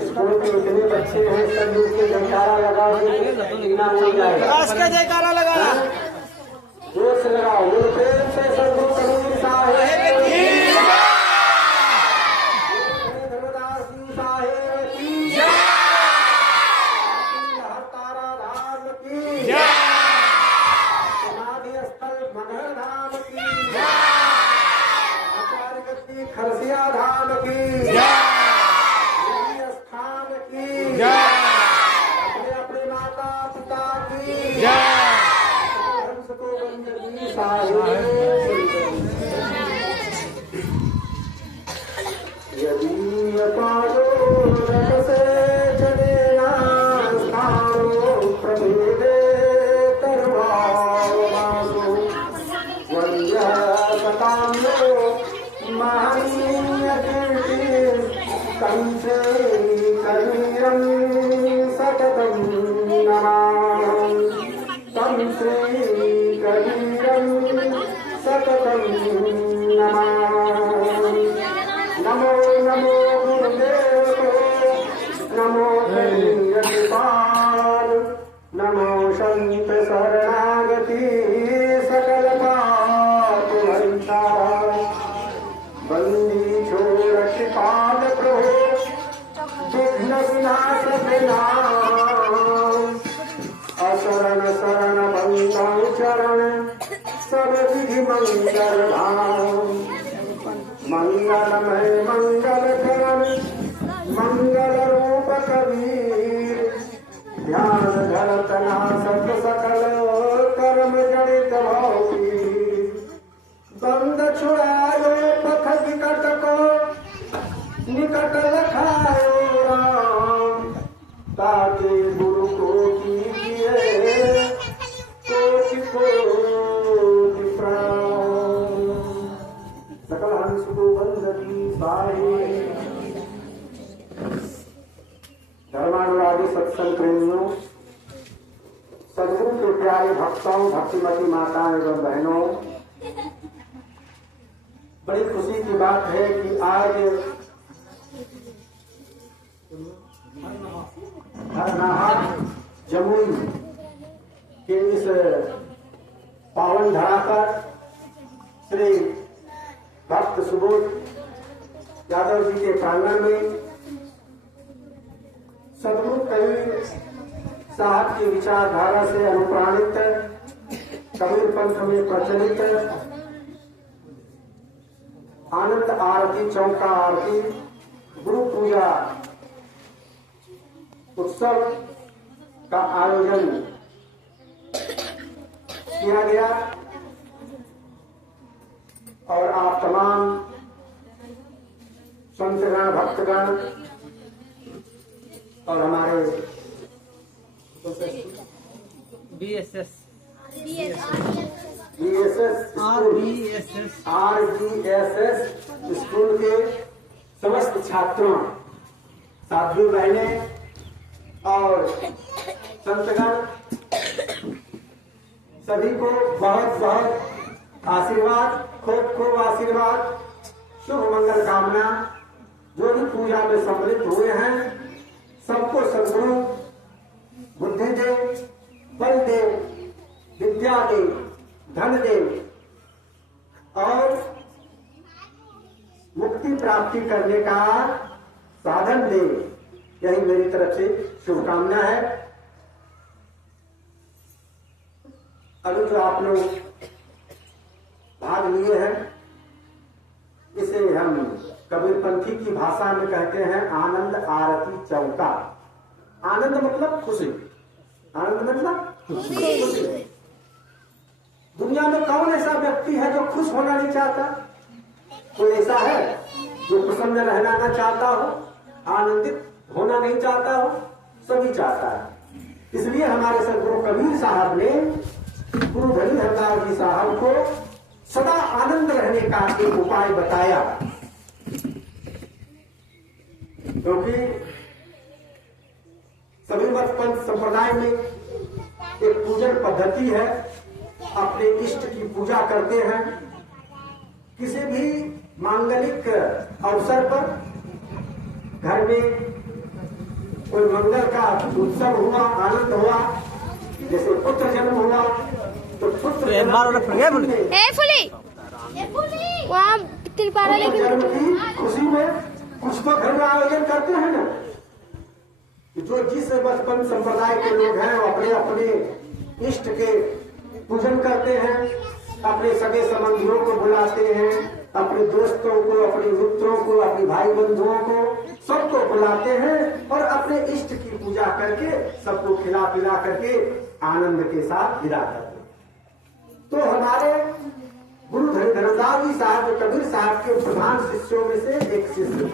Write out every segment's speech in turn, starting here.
School के जितने बच्चे हैं सब मिलके जयकारा लगा जयकारा लगा जोर से लगाओ, बोलो प्रेम से सद्गुरु कबीर साहेब की जय, धर्मदास जी साहेब की जय, तारा धाम की जय, समाधि स्थल मगहर धाम की जय, आचार्य गति खरसिया धाम की जय, स्थान की जय, अपने अपने माता पिता की जय, हंस को बंदगी साहेब। यदि अपारो रथ से चले ना स्थानो प्रभेदे करवासो वंद्य सताम्यो महनीय कीर्ति कंसे कबीरं सततं नमामि तं श्री कबीरं सततं नमामि। नमो नमो गुरुदेव को, नमो धीरपाल, नमो संत शरणागति सकल पाप हंता, बंदी छोड़ कृपाल प्रभु विघ्न विनाश विनाश, असरण शरण बंदौ चरण सब विधि मंगल धाम, मंगलमय मंगल करण मंगल रूप कबीर, ध्यान धरत नासत सकल कर्म जनित भौतीर, बंद छुड़ायो पथ विकट को निकट लखायो राम, ताके गुरु को कीजिए कोटि कोटि प्रणाम। सकल हंस को बंदगी साहेब। धर्मानुरागी सत्संग प्रेमियों, सदगुरु के प्यारे भक्तों, भक्तिमती माताओं एवं बहनों, बड़ी खुशी की बात है कि आज हरनाहा जमुई के इस पावन धरा पर श्री भक्त सुबोध यादव जी के प्रांगण में सदगुरु कबीर साहब की विचारधारा से अनुप्राणित कबीर पंथ में प्रचलित आनंद आरती, चौका आरती, गुरु पूजा उत्सव का आयोजन किया गया और आप तमाम संतगण, भक्तगण और हमारे BSS RBSS स्कूल के समस्त छात्रों, साधु बहनें और संतगण सभी को बहुत बहुत आशीर्वाद, खूब खूब आशीर्वाद, शुभ मंगल कामना। जो भी पूजा में सम्मिलित हुए हैं सबको सद्गुरु बुद्धि दे, बल दे, विद्या दे, धन दे और मुक्ति प्राप्ति करने का साधन दे, यही मेरी तरफ से शुभकामना है। अभी जो आप लोग भाग लिए हैं इसे हम कबीरपंथी की भाषा में कहते हैं आनंद आरती चौका। आनंद मतलब खुशी, आनंद मतलब खुशी। दुनिया में कौन ऐसा व्यक्ति है जो खुश होना नहीं चाहता? कोई ऐसा है जो प्रसन्न रहना ना चाहता हो, आनंदित होना नहीं चाहता हो? सभी चाहता है। इसलिए हमारे सदगुरु कबीर साहब ने गुरु धनी हरदास जी साहब को सदा आनंद रहने का एक उपाय बताया, क्योंकि सभी मत पंथ संप्रदाय में एक पूजन पद्धति है। अपने इष्ट की पूजा करते हैं। किसी भी मांगलिक अवसर पर घर में कोई मंगल का उत्सव हुआ, आनंद हुआ, जैसे पुत्र जन्म हुआ तो पुत्र वहाँ तिरपारा लेके जन्म की खुशी में कुछ तो घर का आयोजन करते हैं ना। जो जिस बचपन संप्रदाय के लोग हैं वो अपने अपने इष्ट के पूजन करते हैं, अपने सगे संबंधियों को बुलाते हैं, अपने दोस्तों को, अपने मित्रों को, अपने भाई बंधुओं को, सबको बुलाते हैं और अपने इष्ट की पूजा करके सबको खिला पिला करके आनंद के साथ विदा करते हैं। तो हमारे गुरु धर्मदास जी साहब कबीर साहब के प्रधान शिष्यों में से एक शिष्य थे।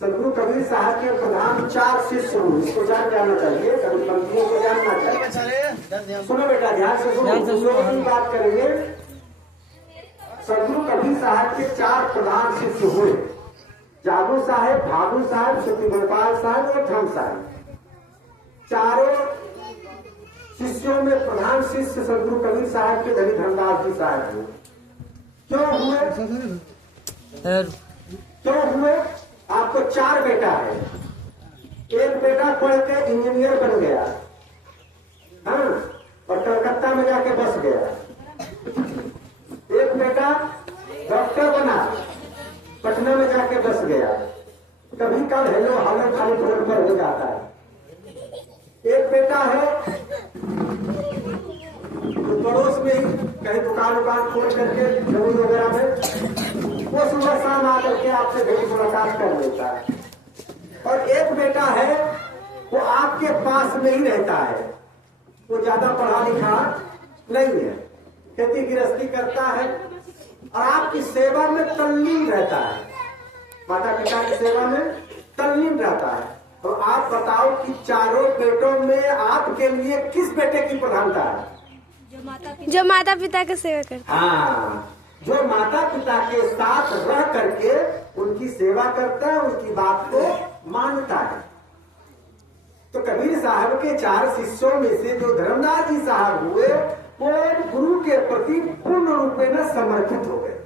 सदगुरु कबीर साहब के प्रधान 4 शिष्य हुए। इसको जानना चाहिए, कबीर पंथियों को जानना चाहिए। सुनो बेटा, ध्यान से सुनो, की बात करेंगे। सदगुरु कबीर साहब के 4 प्रधान शिष्य हुए, जागू साहेब, भागू साहब, सती गोपाल साहब और धर्म साहब। चारों शिष्यों में प्रधान शिष्य सदगुरु कबीर साहब के धनी धर्मदास जी साहब हुए। क्यों हुए? क्यों हुए? आपको 4 बेटा है। एक बेटा पढ़ के इंजीनियर बन गया, हाँ, और कलकत्ता में जाके बस गया। एक बेटा डॉक्टर बना, पटना में जाके बस गया। कभी कल हेलो हालत खाली रोड पर हो जाता है। एक बेटा है तो पड़ोस में ही कहीं दुकान खोल करके जमीन वगैरह में वो सुबह शाम आकर के आपसे भेंट मुलाकात कर लेता है। और एक बेटा है वो आपके पास में ही रहता है, वो ज्यादा पढ़ा लिखा नहीं है, खेती गृहस्थी करता है और आपकी सेवा में तल्लीन रहता है, माता पिता की सेवा में तल्लीन रहता है। तो आप बताओ कि चारों बेटों में आपके लिए किस बेटे की प्रधानता है? जो माता पिता की सेवा करता है। हाँ, जो माता पिता के साथ रह करके उनकी सेवा करता है, उनकी बात को मानता है। तो कबीर साहब के 4 शिष्यों में से जो धर्मदास जी साहब हुए वो गुरु के प्रति पूर्ण रूप में समर्पित हो गए।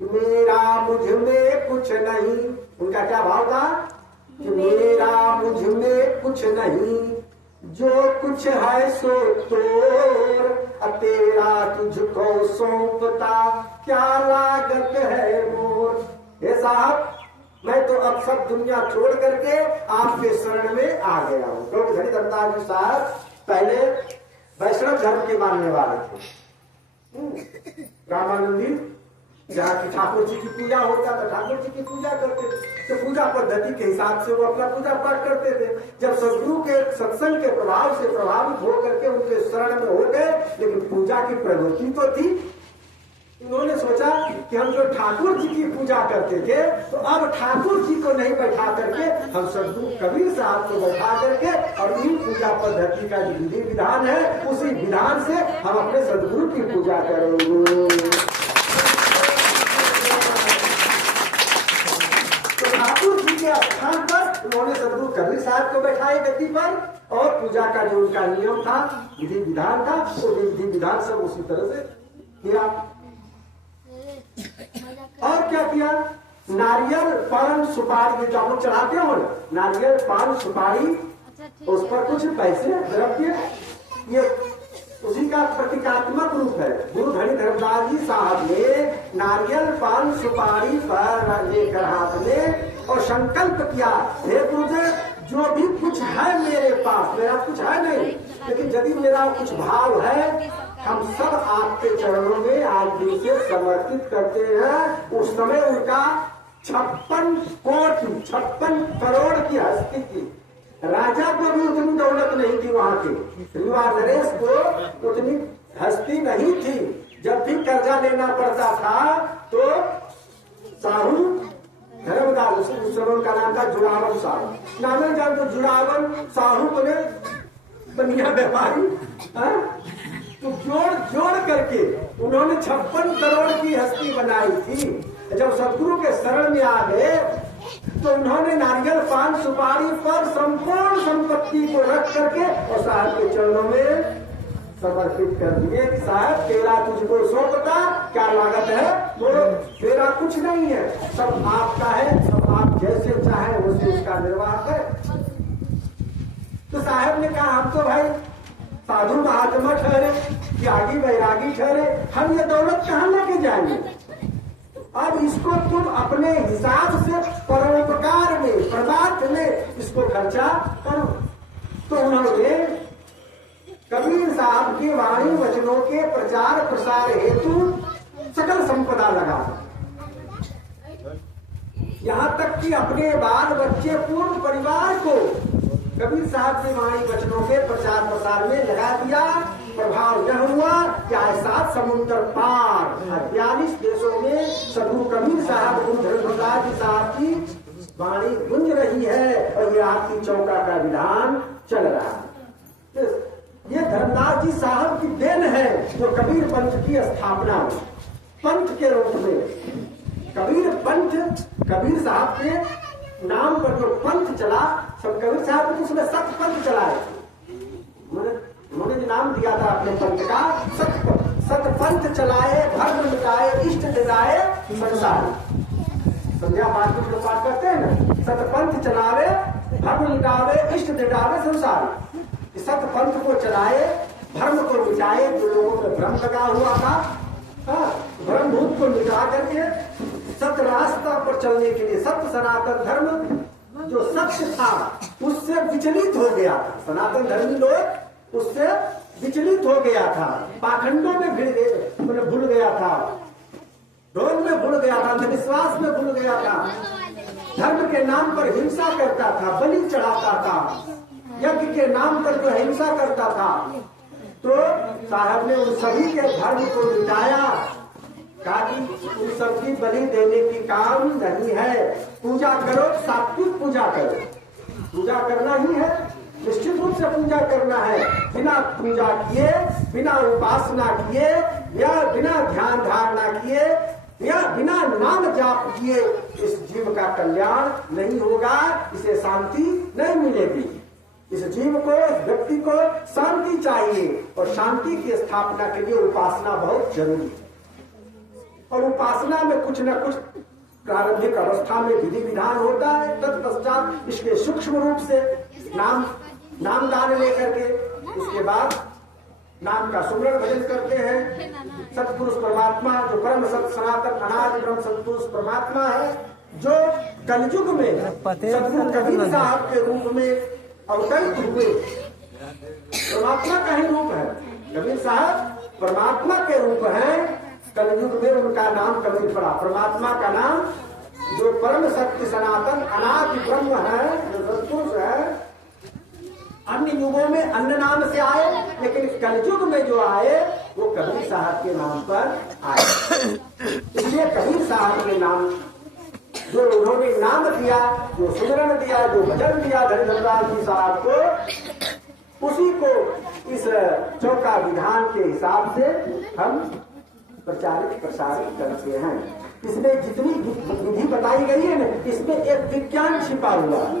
मेरा मुझ में कुछ नहीं, उनका क्या भाव था कि मेरा मुझ में कुछ नहीं, जो कुछ है सो तोर, तेरा तुझको सौंपता क्या लागत है मोर। हे साहब, मैं तो अब सब दुनिया छोड़ करके आपके शरण में आ गया हूँ। क्योंकि धनी धर्मदास जी साहब पहले वैष्णव धर्म के मानने वाले थे। रामानंदी जहाँ की ठाकुर जी की पूजा होता था, ठाकुर जी की पूजा करते थे, तो पूजा पद्धति के हिसाब से वो अपना पूजा पाठ करते थे। जब सदगुरु के सत्संग के प्रभाव से प्रभावित होकर के उनके शरण में हो गए, लेकिन पूजा की प्रवृत्ति तो थी। उन्होंने सोचा कि हम जो ठाकुर जी की पूजा करते थे तो अब ठाकुर जी को नहीं बैठा करके हम सदगुरु कबीर साहब को बैठा करके और इन पूजा पद्धति का जो विधि विधान है उसी विधान से हम अपने सदगुरु की पूजा करेंगे। तो ठाकुर जी के स्थान पर उन्होंने सदगुरु कबीर साहब को बैठाए गद्दी पर और पूजा का जो उनका नियम था, विधि विधान था, वो विधि विधान सब उसी तरह से किया। और क्या किया? नारियल पान सुपारी जो आप लोग चढ़ाते हो ना, नारियल पान सुपारी, उस पर कुछ पैसे द्रव्य, ये उसी का प्रतीकात्मक रूप है। गुरु धनी धर्मदास जी साहब ने नारियल पान सुपारी पर लेकर हाथ में और संकल्प किया, हे गुरुदेव, जो भी कुछ है मेरे पास, मेरा कुछ है नहीं, लेकिन यदि मेरा कुछ भाव है, हम सब आपके चरणों में आज दिल से समर्पित करते हैं। उस समय उनका 56 करोड़ की हस्ती थी। राजा को भी उतनी दौलत नहीं थी, वहां के श्रीवा नरेश को उतनी हस्ती नहीं थी। जब भी कर्जा लेना पड़ता था तो साहू धर्मदास, उस समय का नाम था जुड़ावन साहू, नाम जान तो जुड़ावन साहू बोले बनिया व्यापारी, तो जोड़ करके उन्होंने 56 करोड़ की हस्ती बनाई थी। जब सदगुरु के शरण में आ गए तो उन्होंने नारियल पान सुपारी पर संपूर्ण संपत्ति को रख करके और साहब के चरणों में समर्पित कर दिए। साहब, तेरा तुझको सौंपता क्या लागत है, वो तेरा कुछ नहीं है, सब आपका है, सब आप जैसे चाहे वैसे उसका निर्वाह है। तो साहब ने कहा हम तो भाई साधु महात्मा ठहरे, त्यागी वैरागी ठहरे, हम ये दौलत कहाँ लेके जाएंगे? अब इसको तुम अपने हिसाब से परोपकार में, परमार्थ में इसको खर्चा करो। तो उन्होंने कबीर साहब की वाणी वचनों के प्रचार प्रसार हेतु सकल संपदा लगा, यहाँ तक कि अपने बाल बच्चे पूर्ण परिवार को कबीर साहब की वाणी वचनों के प्रचार प्रसार में लगा दिया। प्रभाव यह हुआ कि आज 7 समुद्र पार 42 देशों में साधु कबीर साहब गुरु धर्मदास जी साहब की वाणी गूंज रही है और ये आपकी चौका का विधान चल रहा है। ये धर्मदास जी साहब की देन है जो कबीर पंथ की स्थापना हुई, पंथ के रूप में कबीर पंथ, कबीर साहब के नाम पर जो पंथ चला, सब कबीर साहब ने उसमें सत पंथ चलाए। उन्होंने जो नाम दिया था अपने पंथ का सत पंथ चलाए, धर्म मिटाए, इष्ट दिलाए संसार। संध्या पाठ में जो पाठ करते हैं ना, सत पंथ चलावे, धर्म मिटावे, इष्ट दिलावे संसार। सत पंथ को चलाए, धर्म को मिटाए, जो लोगों में भ्रम लगा हुआ था, भ्रम भूत को मिटा करके सत्य रास्ता पर चलने के लिए, सत्य सनातन धर्म जो सत्य था उससे विचलित हो गया था। सनातन धर्मी लोग उससे विचलित हो गया था, पाखंडों में भूल गया था, ढोंग में भूल गया था, अंधविश्वास में भूल गया था, धर्म के नाम पर हिंसा करता था, बलि चढ़ाता था, यज्ञ के नाम पर जो हिंसा करता था। तो साहब ने उन सभी के धर्म को मिटाया, कहा कि उन सबकी बलि देने की काम नहीं है, पूजा करो, सात्विक पूजा करो, पूजा करना ही है, निश्चित रूप से पूजा करना है। बिना पूजा किए, बिना उपासना किए, या बिना ध्यान धारणा किए, या बिना नाम जाप किए इस जीव का कल्याण नहीं होगा, इसे शांति नहीं मिलेगी। इस जीव को, इस व्यक्ति को शांति चाहिए और शांति की स्थापना के लिए उपासना बहुत जरूरी है। और उपासना में कुछ न कुछ प्रारंभिक अवस्था में विधि विधान होता है, तत्पश्चात इसके सूक्ष्म रूप से नाम दान लेकर के उसके बाद नाम का सुमरण भजन करते हैं। सतपुरुष परमात्मा जो परम सत सनातन अनादि ब्रह्म सतपुरुष परमात्मा है, जो कलयुग में सतगुरु कबीर साहब के रूप में अवतरित हुए, परमात्मा का ही रूप है। कबीर साहब परमात्मा के रूप है, कलयुग में उनका नाम कबीर पड़ा। परमात्मा का नाम जो परम सत्य सनातन अनादि ब्रह्म है, जो सतपुरुष है, अन्य युगों में अन्य नाम से आए, लेकिन कलयुग में जो आए वो कबीर साहब के नाम पर आए। इसलिए कबीर साहब के नाम जो उन्होंने नाम दिया, जो सुमरण दिया, जो भजन दिया धर्मदास जी साहब को, उसी को इस चौका विधान के हिसाब से हम प्रचारित प्रसारित करते हैं। इसमें जितनी विधि बताई गई है ना, इसमें एक विज्ञान छिपा हुआ है,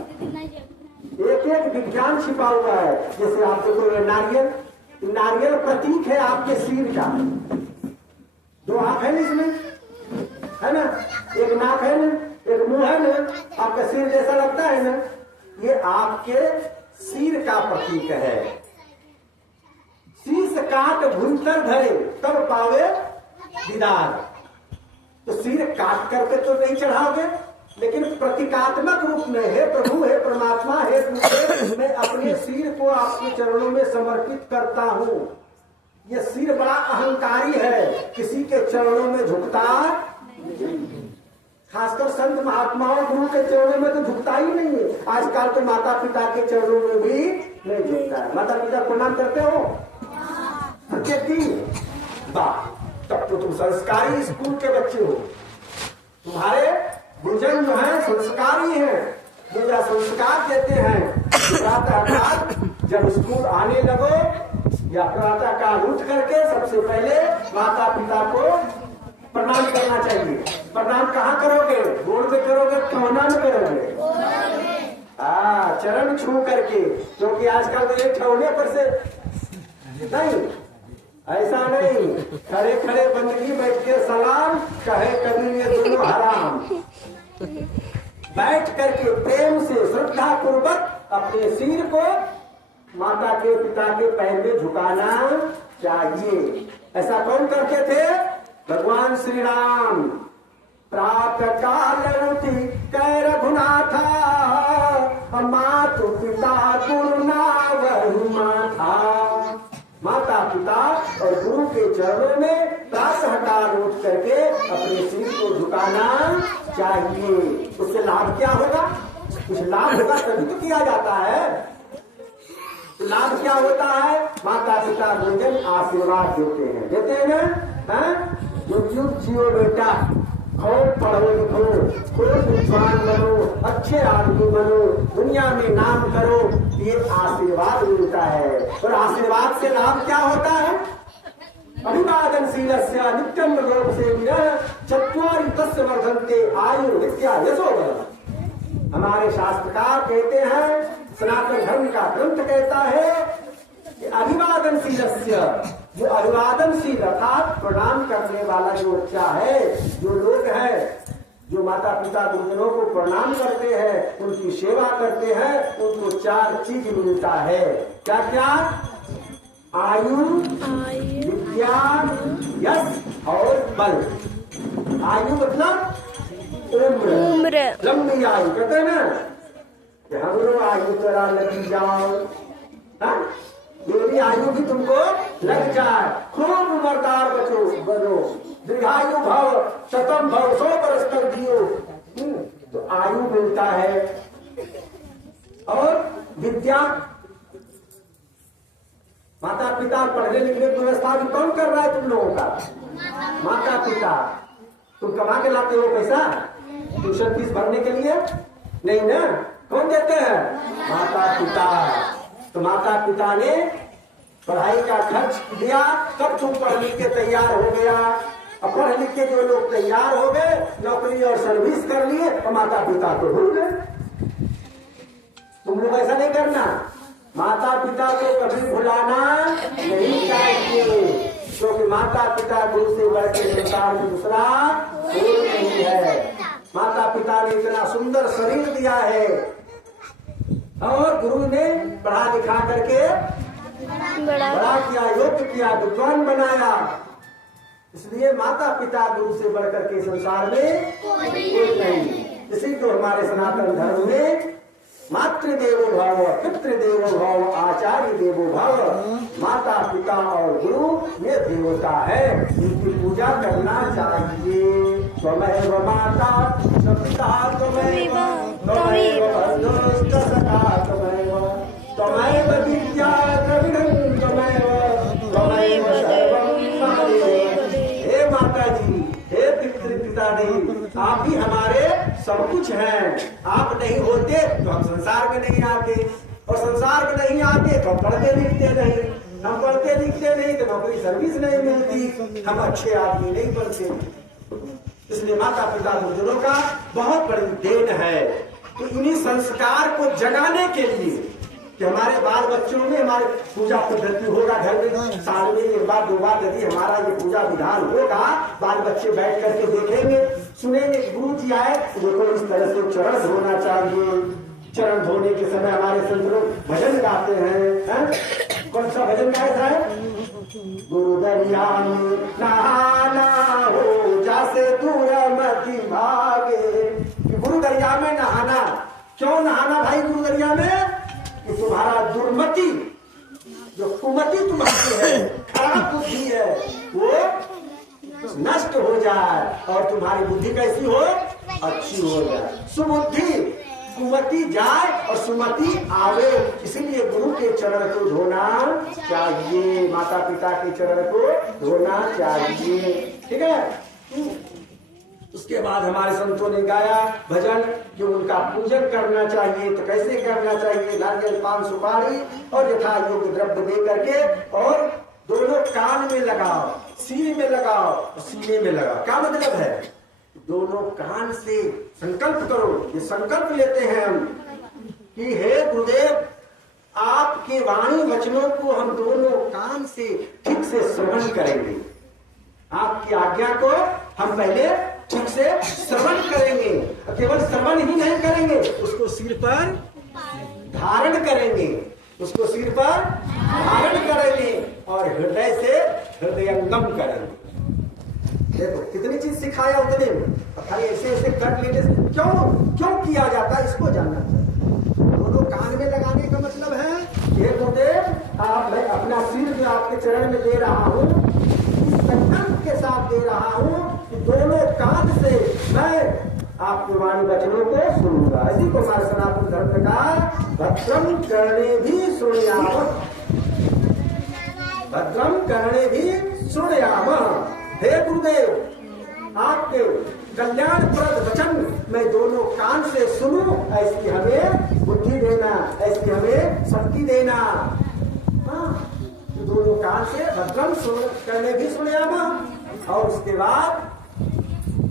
एक विज्ञान छिपा हुआ है। जैसे आप देखो नारियल, नारियल प्रतीक है आपके सिर का, 2 आंख है ना इसमें, है ना, एक नाक है ना, एक मुंह है ना, आपका सिर जैसा लगता है ना, ये आपके सिर का प्रतीक है। शीश काट भूंतर धरे तब पावे दीदार। तो सिर काट करके तो नहीं चढ़ाओगे, लेकिन प्रतीकात्मक रूप में, हे प्रभु, हे परमात्मा, हे गुरुदेव, मैं अपने सिर को आपके चरणों में समर्पित करता हूँ। ये सिर बड़ा अहंकारी है, किसी के चरणों में झुकता, खासकर संत महात्माओं गुरु के चरणों में तो झुकता ही नहीं है। आजकल तो माता पिता के चरणों में भी नहीं झुकता है। माता पिता प्रणाम करते हो? तब तो तुम संस्कारी स्कूल के बच्चे हो। तुम्हारे गुरुजन जो है संस्कारी हैं, जो संस्कार देते हैं। प्रातः जब स्कूल आने लगो या प्रातः काल उठ करके सबसे पहले माता पिता को प्रणाम करना चाहिए। प्रणाम कहाँ करोगे? गोड़ में करोगे, ठौना में करोगे? चरण छू करके, क्योंकि आजकल तो ये ठौने पर से नहीं, ऐसा नहीं, खड़े खड़े बंदगी बैठ के सलाम कहे कबीर ये दोनों हराम। बैठ करके प्रेम से श्रद्धा पूर्वक अपने सिर को माता के पिता के पैर में झुकाना चाहिए। ऐसा कौन करते थे? भगवान श्री राम। प्रातः काल उठी कै रघुनाथा, मातु पिता गुरु नावहु माथा। माता पिता और गुरु के चरणों में प्रातः काल उठ करके अपने सिर को झुकाना चाहिए। उससे लाभ क्या होगा? कुछ लाभ होगा तभी तो किया जाता है। लाभ क्या होता है? माता पिता गुरुजन आशीर्वाद देते हैं ना। युग जियो बेटा, खूब पढ़ो लिखो, खूब विद्वान बनो, अच्छे आदमी बनो, दुनिया में नाम करो, ये आशीर्वाद मिलता है। और आशीर्वाद से लाभ क्या होता है? अभिवादनशीलस्य नित्यं लोक सेविनः चत्वारि तस्य वर्धन्ते आयु विद्या यशो बलम्। हमारे शास्त्रकार कहते हैं, सनातन धर्म का ग्रंथ कहता है कि अभिवादनशीलस्य, जो अभिवादनशील अर्थात प्रणाम करने वाला जो बच्चा है, जो लोग है, जो माता पिता गुरुजनों को प्रणाम करते हैं, उनकी सेवा करते हैं, उनको 4 चीज मिलता है। क्या क्या? आयु, विद्या, यश और बल। आयु मतलब उम्र, लंबी आयु कहते हैं ना कि हम लोग आयु तेरा लगी जाओ, मेरी आयु भी तुमको लग जाए, खूब उम्रदार बनो, दीर्घायु भव, शतम भव, 100 बरस तक जियो। तो आयु मिलता है। और विद्या, माता पिता पढ़ने लिखने की व्यवस्था भी कौन कर रहा है तुम लोगों का? माता पिता। तुम कमा के लाते हो पैसा ट्यूशन फीस भरने के लिए? नहीं ना। कौन देते हैं? माता पिता। तो माता पिता ने पढ़ाई का खर्च दिया, तब तुम पढ़ लिख के तैयार हो गया। अब पढ़ लिख के जो लोग तैयार हो गए, नौकरी और सर्विस कर लिए, और माता पिता तो भूल गए। तुम लोग ऐसा नहीं करना। माता पिता को कभी भुलाना नहीं चाहिए, क्योंकि माता पिता गुरु से बढ़ के संसार में दूसरा कोई नहीं है। माता पिता ने इतना सुंदर शरीर दिया है, और गुरु ने पढ़ा लिखा करके बड़ा किया, योग्य किया, विद्वान बनाया। इसलिए माता पिता गुरु से बढ़कर के संसार में कोई नहीं। इसी तो हमारे सनातन धर्म में मातृदेवो भव, पितृदेवो भव, आचार्य देवो भव। माता पिता और गुरु ये देवता है, इनकी पूजा करना चाहिए। त्वमेव माता पिता त्वमेव, त्वमेव बन्धुश्च सखा त्वमेव, त्वमेव विद्या द्रविणं त्वमेव, त्वमेव सर्वं मम देव। हे माता जी, हे पिता जी, आप ही हमारे सब कुछ हैं। आप नहीं होते तो हम संसार में नहीं आते, और संसार में नहीं आते तो हम पढ़ते लिखते नहीं, हम पढ़ते लिखते नहीं तो नौकरी सर्विस नहीं मिलती, हम अच्छे आदमी नहीं बनते। इसलिए माता पिता गुरुजनों का बहुत बड़ी देन है। तो इन्हीं संस्कार को जगाने के लिए कि हमारे बाल बच्चों में हमारे पूजा पद्धति होगा, घर में साल में 1 बार 2 बार यदि हमारा ये पूजा विधान होगा, बाल बच्चे बैठ करके देखेंगे, सुनेंगे। गुरु जी आए तो देखो इस तरह से चरण धोना चाहिए। चरण धोने के समय हमारे संत लोग भजन गाते हैं। कौन सा भजन गाया है? गुरु दरिया में नहाना हो जैसे दूर मती भागे। गुरु दरिया में नहाना, क्यों नहाना भाई गुरु दरिया में? कि तुम्हारा दुर्मति, जो कुमति तुम्हारी है, खराब बुद्धि है, वो नष्ट हो जाए, और तुम्हारी बुद्धि कैसी हो? अच्छी हो जाए। सुबुद्धि, कुमति जाए और सुमति आवे। इसीलिए गुरु के चरण को धोना चाहिए, माता पिता के चरण को धोना चाहिए। ठीक है। उसके बाद हमारे संतों ने गाया भजन कि उनका पूजन करना चाहिए। तो कैसे करना चाहिए? नारियल, पान, सुपारी और यथा योग्य द्रव्य दे करके, और दोनों कान में लगाओ, सिर में लगाओ, सीने में लगाओ। क्या मतलब है? दोनों कान से संकल्प करो। ये संकल्प लेते हैं हम कि हे गुरुदेव, आपके वाणी वचनों को हम दोनों कान से ठीक से श्रवण करेंगे। आपकी आज्ञा को हम पहले ठीक से श्रवण करेंगे। केवल श्रवण ही नहीं करेंगे, उसको सिर पर धारण करेंगे। उसको सिर पर धारण करेंगे और हृदय से हृदयंगम करेंगे। देखो कितनी चीज सिखाया उतने में, खाली ऐसे ऐसे कर लेने से क्यों किया जाता है इसको जानना चाहिए। दोनों कान में लगाने का मतलब है ये गुरुदेव आप मैं अपना सिर जो आपके चरण में दे रहा हूँ इस संकल्प के साथ दे रहा हूँ कि दोनों कान से मैं आपके वाणी वचनों को सुनूंगा। इसी को हमारे सनातन धर्म का भद्रम करने भी सुनयाम, भद्रम करने भी सुनयाम। हे गुरुदेव आपके कल्याणप्रद वचन मैं दोनों कान से सुनूं, ऐसी हमें बुद्धि देना, ऐसी हमें शक्ति देना। हाँ, दोनों कान से भद्रम करने भी सुनयाम और उसके बाद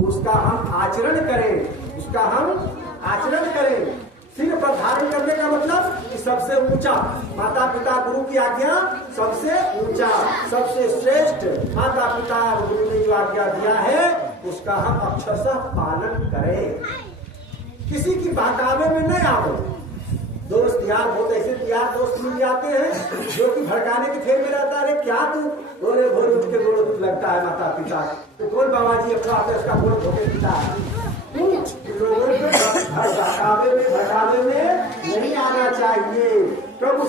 उसका हम आचरण करें, उसका हम आचरण करें। सिर पर धारण करने का मतलब कि सबसे ऊंचा माता पिता गुरु की आज्ञा, सबसे ऊंचा सबसे श्रेष्ठ माता पिता गुरु ने जो आज्ञा दिया है उसका हम अक्षरशः पालन करें। किसी की बहकावे में नहीं आओ। दोस्त यार बहुत ऐसे यार दोस्त मिल जाते हैं जो कि भड़काने के फेर में रहता है। क्या तू बोले भोर उठ के गोड़ लगता है माता पिता तो कौन बाबा जी अपना उसका गोड़ धोके पिता लोगों के भड़कावे में नहीं आना चाहिए। प्रभु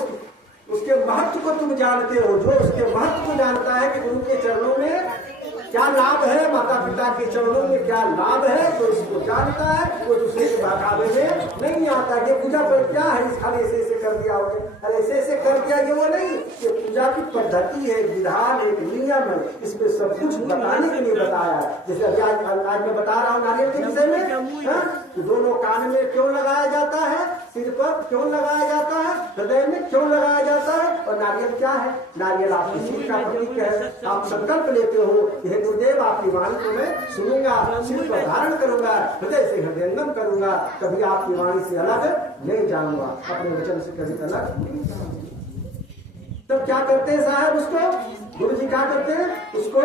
उसके महत्व को तुम जानते हो, जो उसके महत्व को जानता है कि गुरु के चरणों में क्या लाभ है, माता पिता के चरणों में क्या लाभ है, तो इसको जानता है, वो दूसरे के बहकावे में नहीं आता। ये पूजा पर क्या है, खाली ऐसे ऐसे कर दिया हो, ऐसे ऐसे कर दिया, ये वो नहीं। ये पूजा की पद्धति है, विधान है, नियम है, इसमें सब कुछ बताने के लिए बताया है। जैसे अभी आज मैं बता रहा हूँ नारियल के विषय में, तो दोनों कान में क्यों लगाया जाता है, सिर पर क्यों लगाया जाता है, हृदय में क्यों लगाया जाता है, और नारियल क्या है? नारियल आपकी सिर का प्रतीक है। आप संकल्प लेते हो गुरुदेव आपकी वाणी को मैं सुनूंगा, सिर पर धारण करूंगा, हृदय से हृदयंगम करूंगा, कभी आपकी वाणी से अलग नहीं जाऊंगा, अपने वचन से कभी अलग नहीं जाऊंगा। तब क्या करते हैं साहब उसको, गुरु जी क्या करते हैं उसको,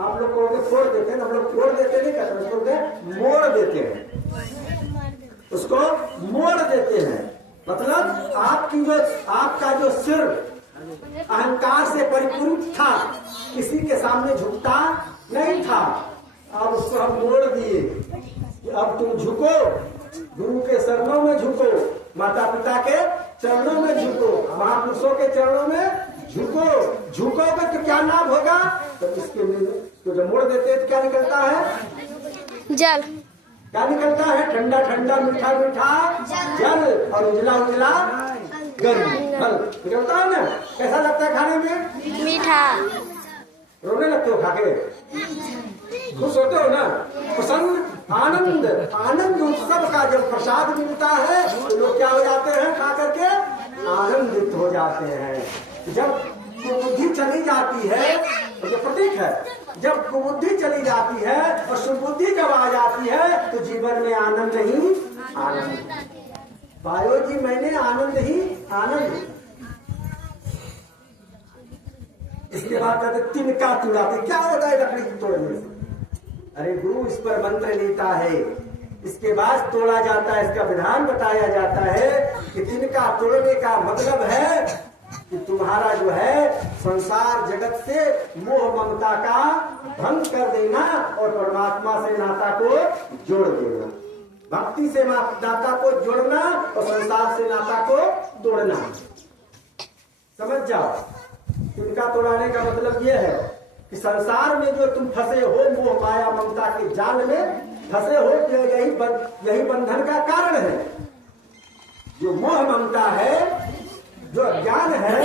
आप लोग को फोड़ देते हैं, हम लोग फोड़ देते नहीं कहते, उसको मोड़ देते हैं, उसको मोड़ देते हैं। मतलब आपकी जो आपका जो सिर अहंकार से परिपूर्ण था, किसी के सामने झुकता नहीं था, अब उसको हम मोड़ दिए। अब तुम झुको, गुरु के चरणों में झुको, माता पिता के चरणों में झुको, महापुरुषों के चरणों में झुको। झुकोगे तो क्या लाभ होगा? तो इसके तो जब मोड़ देते हैं तो क्या निकलता है? जल। क्या निकलता है? ठंडा ठंडा मीठा मीठा जल और उजला उजला गर्म फल निकलता है ना। कैसा लगता है खाने में? मीठा। रोने लगते हो खाके? खुश होते हो ना? प्रसन्न आनंद आनंद उत्सव का जब प्रसाद मिलता है तो लोग क्या हो जाते हैं? खा करके आनंदित हो जाते हैं। जब बुद्धि चली जाती है तो ये प्रतीक है, जब बुद्धि चली जाती है और सुबुद्धि जब आ जाती है तो जीवन में आनंद ही आनंद। पायो जी मैंने आनंद ही आनंद। इसके बाद कहते तिनका तुड़ाते। क्या होता है लकड़ी तोड़ने से? अरे गुरु इस पर मंत्र लेता है, इसके बाद तोड़ा जाता है, इसका विधान बताया जाता है कि तिनका तोड़ने का मतलब है कि तुम्हारा जो है संसार जगत से मोह ममता का भंग कर देना और परमात्मा से नाता को जोड़ देना, भक्ति से नाता को जोड़ना और संसार से नाता को तोड़ना। समझ जाओ, तिनका तोड़ाने का मतलब यह है कि संसार में जो तुम फंसे हो, मोह माया ममता के जाल में फंसे हो, यही बंधन का कारण है। जो मोह ममता है, जो अज्ञान है,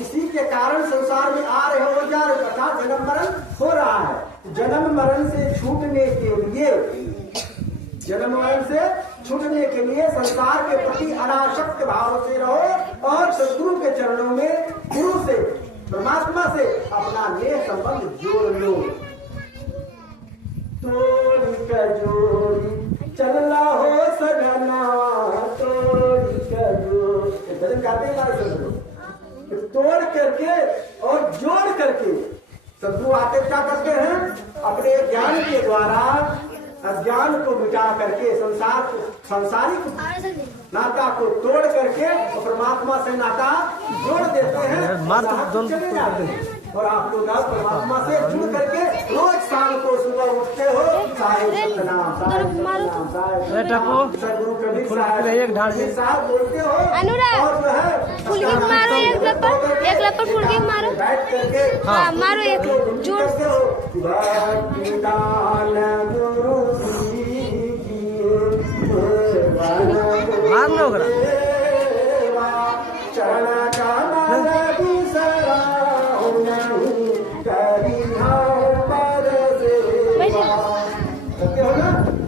इसी के कारण संसार में आ रहे हो, जा रहे हो, जन्म मरण हो रहा है। जन्म मरण से छूटने के लिए, जन्म मरण से छूटने के लिए संसार के प्रति अनासक्त भाव से रहो और सद्गुरु के चरणों में, गुरु से, परमात्मा से अपना नेह संबंध जोड़ लो। तोड़ी का जोड़ी चलना हो सजना, तोड़ी का जोड़ी भजन गाते हैं हमारे सदगुरु। तोड़ करके और जोड़ करके सदगुरु आते क्या करते हैं? अपने ज्ञान के द्वारा अज्ञान को मिटा करके संसारिक नाता को तोड़ करके परमात्मा से नाता जोड़ देते हैं, चले जाते हैं। और आप लोग परमात्मा से जुड़ करके रोज शाम को सुबह उठते हो, सदगुरु कबीर साहब बोलते हो, और जो है मारो एक लपड़ फुल के मारो, बैठ करके मारो एक जोर से हो।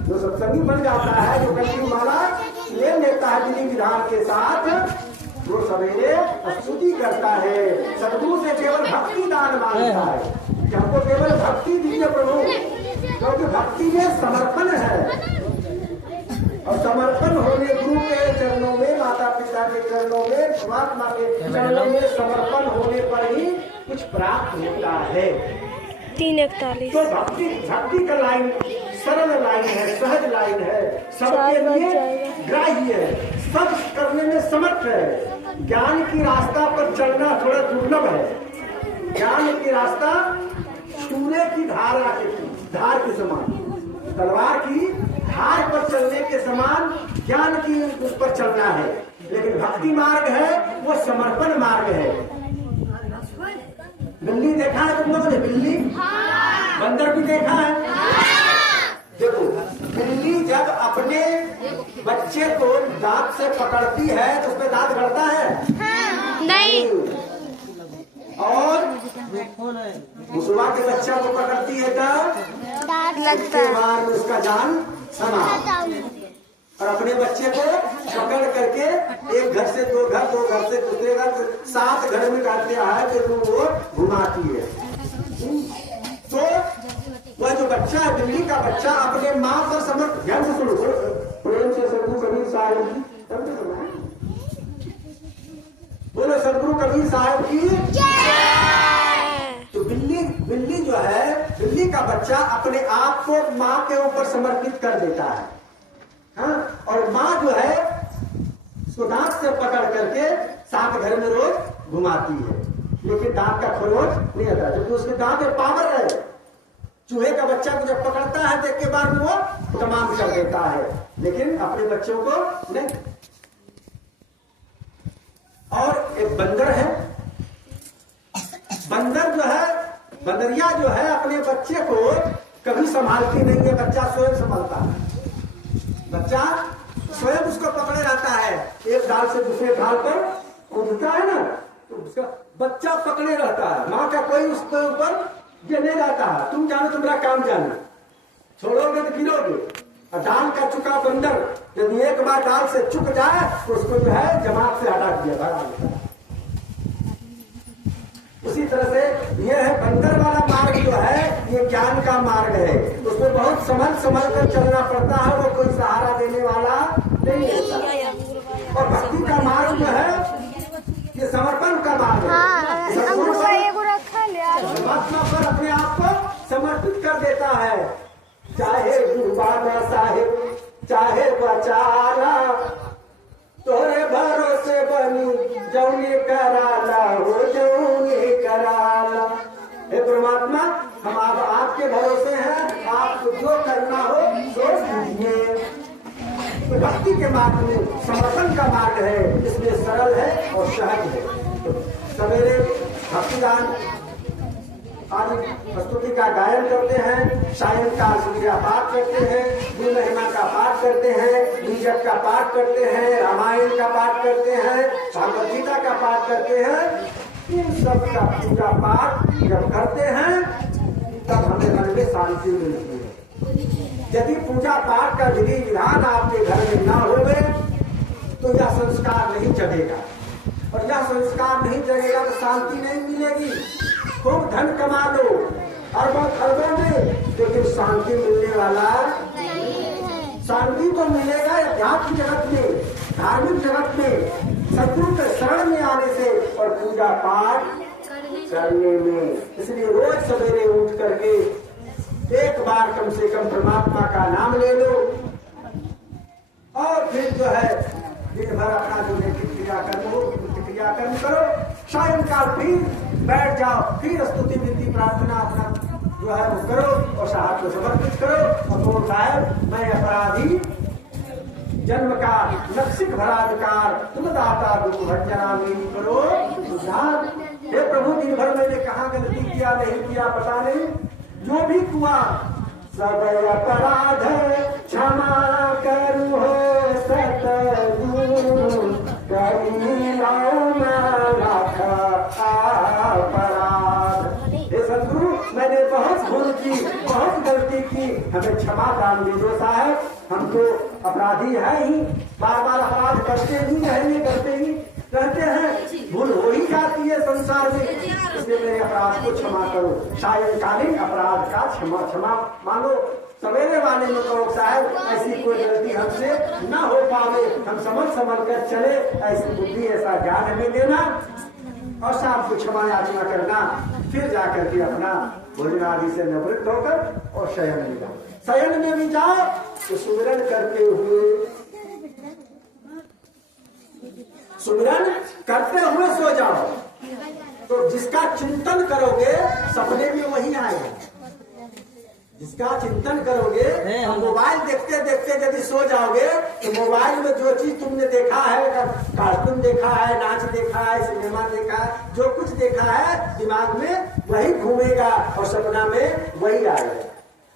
जो सत्संगी बन जाता है, जो कलयुग माला ले लेता है विधि विधान के साथ, वो सवेरे स्तुति करता है, सदगुरु से केवल भक्ति दान मांगता है कि हमको केवल भक्ति दीजिए प्रभु, क्योंकि भक्ति में समर्पण है। और समर्पण होने गुरु के चरणों में, माता पिता के चरणों में, परमात्मा के चरणों में समर्पण होने पर ही कुछ प्राप्त होता है। 3:41 तो भक्ति का लाइन सरल लाइन है, सहज लाइन है, सबके लिए ग्राह्य है, सब करने में समर्थ है। ज्ञान की रास्ता पर चलना थोड़ा दुर्लभ है। ज्ञान की रास्ता सूर्य की धार के समान, तलवार की धार पर चलने के समान ज्ञान की उस पर चलना है। लेकिन भक्ति मार्ग है वो समर्पण मार्ग है। बिल्ली देखा है तुम लोगों ने? बिल्ली, बंदर भी देखा है? देखो, बिल्ली जब अपने बच्चे को दांत से पकड़ती है तो उसमें दांत गड़ता है? नहीं। और मुसवा के बच्चा को पकड़ती है तब दांत लगता है, बार उसका जान समाप्त। और अपने बच्चे को पकड़ करके एक घर से दो घर, दो घर से दूसरे घर, 7 घर में रहते है, फिर वो घुमाती है। तो वह जो बच्चा है, बिल्ली का बच्चा, अपने माँ पर समर्थ, ध्यान से सुनो, प्रेम से सदगुरु कबीर साहब की, बोलो सदगुरु कबीर साहब की। तो बिल्ली जो है, बिल्ली का बच्चा अपने आप को माँ के ऊपर समर्पित कर देता है, हाँ? और माँ जो है उसको दांत से पकड़ करके 7 घर में रोज घुमाती है, लेकिन दांत का खरोच नहीं आता, क्योंकि उसके दांत में पावर है। चूहे का बच्चा को जब पकड़ता है तो एक के बाद वो तमाम कर देता है, लेकिन अपने बच्चों को नहीं। और एक बंदर है, बंदर जो है, बंदरिया जो है, अपने बच्चे को कभी संभालती नहीं है, बच्चा स्वयं संभालता है। बच्चा स्वयं उसको पकड़े रहता है, एक डाल से दूसरे डाल पर कूदता है ना, तो उसका बच्चा पकड़े रहता है, माँ का कोई उसके ऊपर ये नहीं रहता है। तुम जानो, तुम्हारा काम जानो, छोड़ोगे तो गिरोगे। और डाल का चुका बंदर यदि एक बार डाल से चुक जाए तो उसको जो है जमात से हटा दिया, भगा देता। उसी तरह से ये है बंदर वाला मार्ग जो है, ये ज्ञान का मार्ग है। उसमें बहुत संभल कर चलना पड़ता है, वो कोई सहारा देने वाला नहीं होता। और भक्ति का मार्ग जो है ये समर्पण का मार्ग है। परमात्मा पर अपने आप को समर्पित कर देता है, चाहे गुरुबाना साहिब, चाहे बचाना, तोरे भरोसे बनी जौनी कराला हो, जौनी कराला। हे परमात्मा, हम अब आपके भरोसे हैं, आपको जो करना हो सो कीजिए। तो भक्ति के मार्ग में समर्पण का मार्ग है, इसमें सरल है और सहज है। तो सवेरे भक्तिदान आदि स्तुति का गायन करते हैं, सायंकाल सूर्या पाठ करते हैं, दिन महिमा का पाठ करते हैं, बीजक का पाठ करते हैं, रामायण का पाठ करते हैं, भागवत गीता का पाठ करते हैं। इन सब का पूजा पाठ जब करते हैं तब हमें मन में शांति मिलती है। यदि पूजा पाठ का विधि विधान आपके घर में न होवे तो यह संस्कार नहीं जगेगा, और यह संस्कार नहीं जगेगा तो शांति नहीं मिलेगी। खूब धन कमा लो अरबों खरबों में, लेकिन शांति मिलने वाला शांति तो मिलेगा अध्यात्म जगत में, धार्मिक जगत में, सदगुरु के शरण में आने से और पूजा पाठ करने में। इसलिए रोज सवेरे उठ करके एक बार कम से कम परमात्मा का नाम ले लो, और फिर जो है दिन भर अपना जो नैतिक क्रियाकर्म हो क्रियाकर्म करो, सायंकाल फिर बैठ जाओ, फिर स्तुति विनती प्रार्थना अपना जो है वो करो और साहब को समर्पित करो। और तो साहब मैं अपराधी जन्म का नक्सिक भराधिकार तुम दाता दुख भंजना मेरी करो उद्धार। हे प्रभु दिन भर मैंने कहाँ गलती किया नहीं किया पता नहीं, जो भी हुआ सब अपराध क्षमा करू हो सतगुरु करी अपराध। हे सतगुरु मैंने बहुत भूल की, बहुत गलती की, हमें क्षमा दान दे दो साहब। हम तो अपराधी है ही, बार बार अपराध करते ही रहते हैं, भूल हो ही जाती है संसार में, इसलिए मेरे अपराध को क्षमा करो। सायंकालीन अपराध का क्षमा मांगो। सवेरे वाले में कहो साहब ऐसी कोई गलती हमसे न हो पावे, हम समझ कर चले, ऐसी बुद्धि ऐसा ज्ञान हमें देना और शाम को क्षमा याचना करना। फिर जाकर के अपना भोजन आदि से निवृत्त होकर और शयन में जाओ। शयन में भी जाओ तो सुमिरन करते हुए सो जाओ। तो जिसका चिंतन करोगे सपने में वही आएगा। जिसका चिंतन करोगे, मोबाइल देखते देखते यदि सो जाओगे तो मोबाइल में जो चीज तुमने देखा है, कार्टून देखा है, नाच देखा है, सिनेमा देखा है, जो कुछ देखा है दिमाग में वही घूमेगा और सपना में वही आएगा।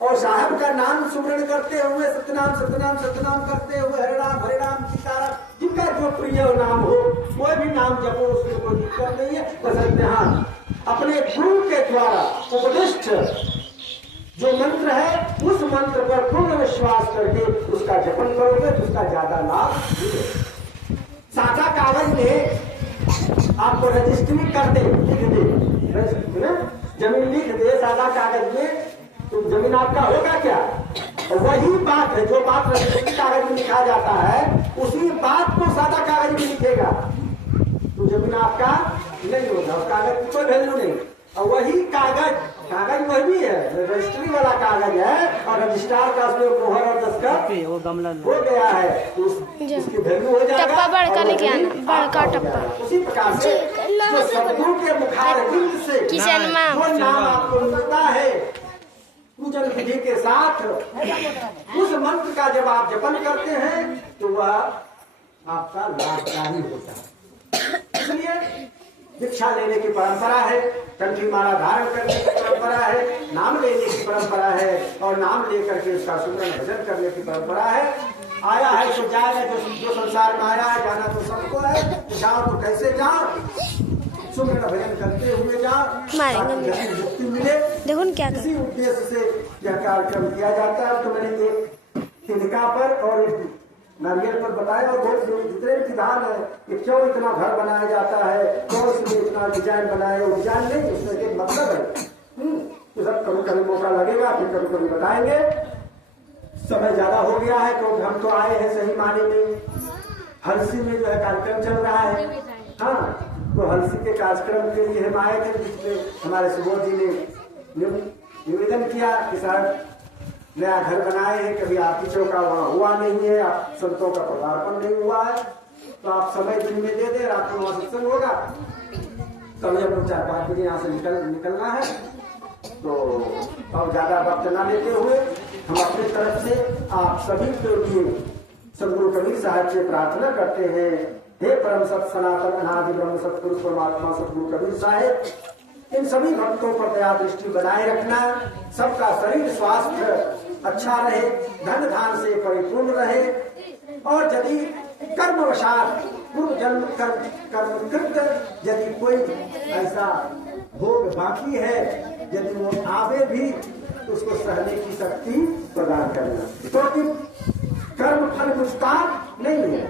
और साहब का नाम सुमरण करते हुए सतनाम सतनाम सतनाम करते हुए हरे राम सीताराम, जिनका जो प्रिय नाम हो कोई भी नाम जपो, उसमें कोई दिक्कत नहीं है। बस हाँ अपने गुरु के द्वारा उपदिष्ट जो मंत्र है उस मंत्र पर पूर्ण विश्वास करके उसका जपन करोगे तो उसका ज्यादा लाभ मिलेगा। सादा कागज में आपको रजिस्ट्री कर दे, लिख दे, जमीन लिख दे सादा कागज में, तो जमीन आपका होगा क्या? और वही बात है जो बात रजिस्ट्री कागज में लिखा जाता है, उसी बात को सादा कागज में लिखेगा तो जमीन आपका नहीं होगा, उस कागज की कोई वैल्यू नहीं। और वही कागज वही है, रजिस्ट्री वाला कागज है और रजिस्ट्रार का उसमें मोहर और दस्तखत वो गमला हो गया है, उसकी वैल्यू हो जाएगा। टप्पा बड़का लेके आना, बड़का टप्पा। उसी प्रकार से जो सतगुरु के मुखारविंद से जो नाम आपको मिलता है पूजन विधि के साथ, उस मंत्र का जब आप जपन करते हैं तो वह आपका लाभकारी होता है। इसलिए दीक्षा लेने की परंपरा है, कंठी माला धारण करने की परंपरा है, नाम लेने की परंपरा है और नाम लेकर के उसका सुमरन भजन करने की परंपरा है। आया है तो जाएगा, जो संसार में आया है जाना तो सबको है, तो जाओ तो कैसे जाओ, सुमरन भजन करते हुए जाओ, मुक्ति मिले। देखो क्या इसी उद्देश्य से यह कार्यक्रम किया जाता है। तो मैंने एक तिनका पर और नारियल पर बताया और बहुत जितने विधान है कि क्यों इतना घर बनाया जाता है, क्यों इसमें इतना डिजाइन बनाया, वो डिजाइन नहीं, उसमें एक मतलब है। तो सब कभी मौका लगेगा, फिर कभी बताएंगे। समय ज्यादा हो गया है क्योंकि हम तो आए हैं सही माने में, हलसी में जो है कार्यक्रम चल रहा है। हाँ, तो हलसी के कार्यक्रम के लिए हम आए थे, जिसमें हमारे सुबोध जी ने निवेदन किया कि साहब नया घर बनाए हैं, कभी आरती चौका वहाँ हुआ नहीं है, आप संतों का पदार्पण नहीं हुआ है, तो आप समय दिन में दे दे, रात में वहाँ सत्संग होगा, समय हम 4-5 बजे यहाँ से निकलना है। तो अब ज्यादा वक्त न लेते हुए हम अपनी तरफ से आप सभी के लिए सदगुरु कबीर साहब से प्रार्थना करते हैं, हे परम सत सनातन अनादि ब्रह्म सतपुरुष परमात्मा सदगुरु कबीर साहब, इन सभी भक्तों पर दया दृष्टि बनाए रखना, सबका शरीर स्वास्थ्य अच्छा रहे, धन धान से परिपूर्ण रहे, और यदि कर्मवशात पूर्व जन्म कर्मकृत यदि कोई ऐसा भोग बाकी है, यदि वो आवे भी तो उसको सहने की शक्ति प्रदान करना, क्योंकि कर्म फल मुझका नहीं है।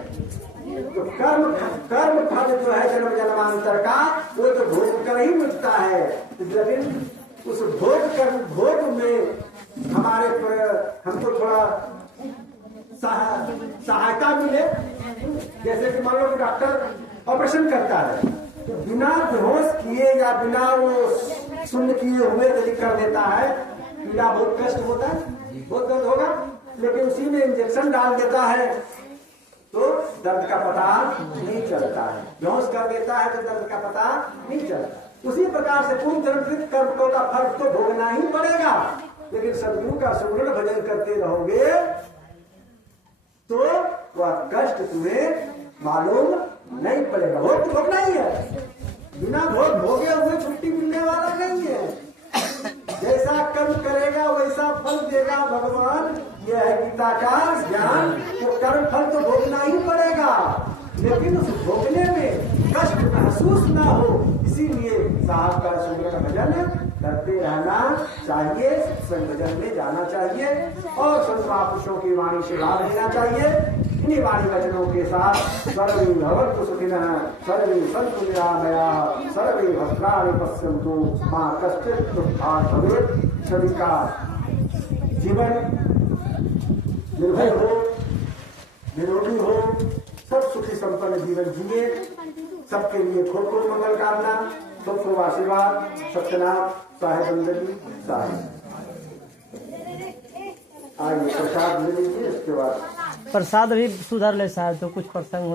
तो कर्म फल जो है जन्म जन्मांतर का वो तो भोग कर ही मिलता है, लेकिन उस भोग में हमारे हमको थोड़ा सहायता मिले। जैसे कि मान लो कि डॉक्टर ऑपरेशन करता है तो बिना बेहोश किए या बिना वो शून्य किए हुए यदि कर देता है, पीड़ा बहुत कष्ट होता है, बहुत दर्द होगा, लेकिन उसी में इंजेक्शन डाल देता है तो दर्द का पता नहीं चलता है, बेहोश कर देता है तो दर्द का पता नहीं चलता। उसी प्रकार से पूर्ण जन्मकृत कर्मों का फल तो भोगना ही पड़ेगा, लेकिन सदगुरु का सुमरण भजन करते रहोगे तो वह कष्ट तुम्हें मालूम नहीं पड़ेगा। भोग तो भोगना ही है, बिना भोग भोगे हुए छुट्टी मिलने वाला नहीं है। जैसा कर्म करेगा वैसा फल देगा भगवान, यह है गीता का ज्ञान। तो कर्म फल तो भोगना ही पड़ेगा, लेकिन उस भोगने में कष्ट महसूस ना हो, इसीलिए साहब का सुमरण भजन करते रहना चाहिए, सत्संग भजन में जाना चाहिए और संत महापुरुषों की वाणी से लाभ लेना चाहिए। इन्हीं वाणी वचनों के साथ सर्वे भवन्तु सुखिनः, सर्वे सन्तु निरामयाः, सर्वे भद्राणि पश्यन्तु मा कश्चित् दुःखात् भवेत्। सभी का जीवन निर्भय हो, निरोगी हो, सब सुखी संपन्न जीवन जिए, सबके लिए खूब खूब मंगल कामना, खूब खूब आशीर्वाद। सत्यनाम साहेब बंदगी साहेब। आइए प्रसाद ले लीजिए, इसके बाद प्रसाद भी सुधर ले साहब, तो कुछ प्रसंग हो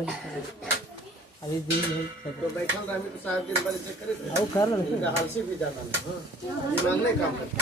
अभी दिन है तो बैठल रहा तो साहब दिन भर से करे और कर ले हाल से भी जाना नहीं, हाँ, दिमाग नहीं काम करता।